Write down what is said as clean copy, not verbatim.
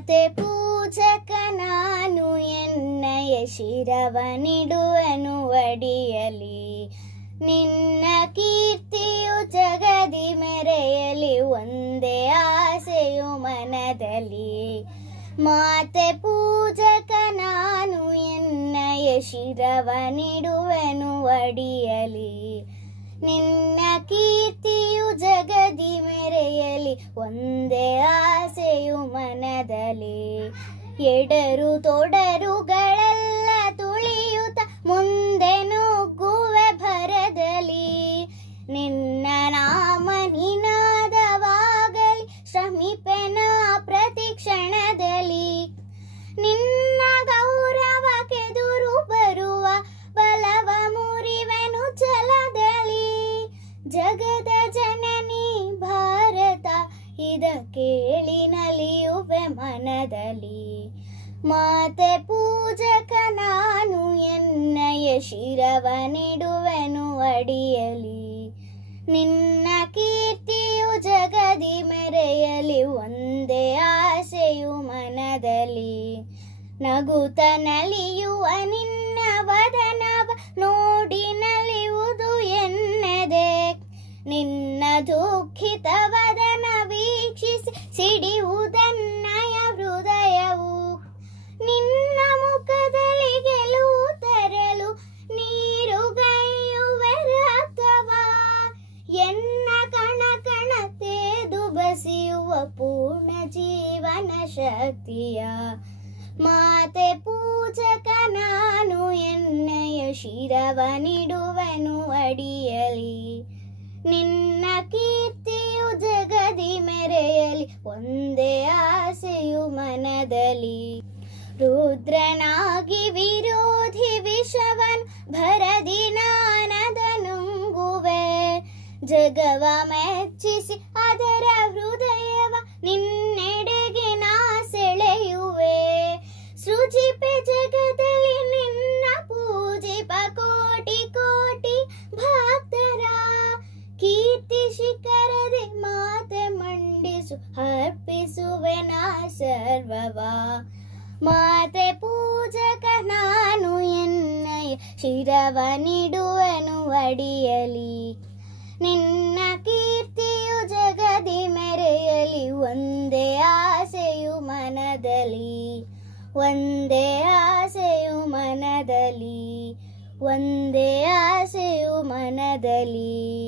ಮಾತೆ ಪೂಜಕ ನಾನು ಎನ್ನಯ ಶಿರವನಿಡುವೆನು ಅಡಿಯಲಿ. ನಿನ್ನ ಕೀರ್ತಿಯು ಜಗದಿ ಮೆರೆಯಲಿ, ಒಂದೇ ಆಸೆಯು ಮನದಲ್ಲಿ. ಮಾತೆ ಪೂಜಕ ನಾನು ಎನ್ನಯ ಶಿರವನಿಡುವೆನು ಅಡಿಯಲಿ. ನಿನ್ನ ಕೀರ್ತಿಯು ಜಗದಿ ಮೆರೆಯಲಿ, ಒಂದೇ ಆಸೆಯು ಮನದಲ್ಲಿ. ಎಡರು ತೊಡರುಗಳೆಲ್ಲ ತುಳಿಯುತ್ತ ಮುಂದೆ ನುಗ್ಗುವೆ ಭರದಲ್ಲಿ. ನಿನ್ನ ನಾಮ ನಿನಾದವಾಗಲಿ, ಶ್ರಮಿಪೆನ ಪ್ರತಿ ಕ್ಷಣದಲ್ಲಿ. ನಿನ್ನ ಗೌರವಕ್ಕೆದುರು ಬರುವ ಬಲವ ಮುರಿವೆನು ಛಲದಲ್ಲಿ. ಜಗದ ಜನನಿ ಭಾರತ ಇದ ಕೇಳಿ ನಲಿಯುವೆ ಮನದಲ್ಲಿ. ಮಾತೆ ಪೂಜಕ ನಾನು ಎನ್ನಯ ಶಿರವನಿಡುವೆನು ಅಡಿಯಲಿ. ನಿನ್ನ ಕೀರ್ತಿಯು ಜಗದಿ ಮೆರೆಯಲಿ, ಒಂದೇ ಆಸೆಯು ಮನದಲ್ಲಿ. ನಗುತ್ತ ನಲಿಯುವ ನಿನ್ನ ವದನವ ನೋಡಿ ನಲಿಯುವುದು ಎನ್ನದೆ. ನಿನ್ನ ದುಃಖಿತ ವದನ ವೀಕ್ಷಿಸಿ ಸಿಡಿಯುವುದನ್ನಯ ಹೃದಯವು. ನಿನ್ನ ಮುಖದಲ್ಲಿ ಗೆಲುವು ತರಲು ನೀರುಗೈಯುವೆ ರಕ್ತವ. ಎನ್ನ ಕಣ ಕಣ ತೇದು ಬಸಿಯುವ ಪೂರ್ಣ ಜೀವನ ಶಕ್ತಿಯ. ಮಾತೆ ಪೂಜಕ ನಾನು ಎನ್ನಯ ಶಿರವನಿಡುವೆನು ಅಡಿಯಲಿ. ನಿನ್ನ ಕೀರ್ತಿಯು ಜಗದಿ ಮೆರೆಯಲಿ, ಒಂದೇ ಆಸೆಯು ಮನದಲ್ಲಿ. ರುದ್ರನಾಗಿ ವಿರೋಧಿ ವಿಷವನ್ ಭರದಿ ನಾನದ ನುಂಗುವೆ. ಜಗವ ಮೆಚ್ಚಿಸಿ ಅದರ ಹೃದಯವ ನಿನ್ನೆಡೆಗೆ ನಾ ಸೆಳೆಯುವೆ. ಸೃಜಿಪೆ ಜಗದಲ್ಲಿ ನಿನ್ನ ಪೂಜಿಪ ಕೋಟಿ ಕೋಟಿ ಭಕ್ತರ. ಕೀರ್ತಿ ಶಿಖರದೆ ಮಾತೆ ಮಂಡಿಸು ಅರ್ಪಿಸುವೆ ನಾ ಸರ್ವವ. ಮಾತೆ ಪೂಜಕ ನಾನು ಎನ್ನಯ ಶಿರವನಿಡುವೆನು ಅಡಿಯಲಿ. ನಿನ್ನ ಕೀರ್ತಿಯು ಜಗದಿ ಮೆರೆಯಲಿ, ಒಂದೇ ಆಸೆಯು ಮನದಲ್ಲಿ. ಒಂದೇ ಆಸೆಯು ಮನದಲ್ಲಿ, ಒಂದೇ ಆಸೆಯು ಮನದಲ್ಲಿ.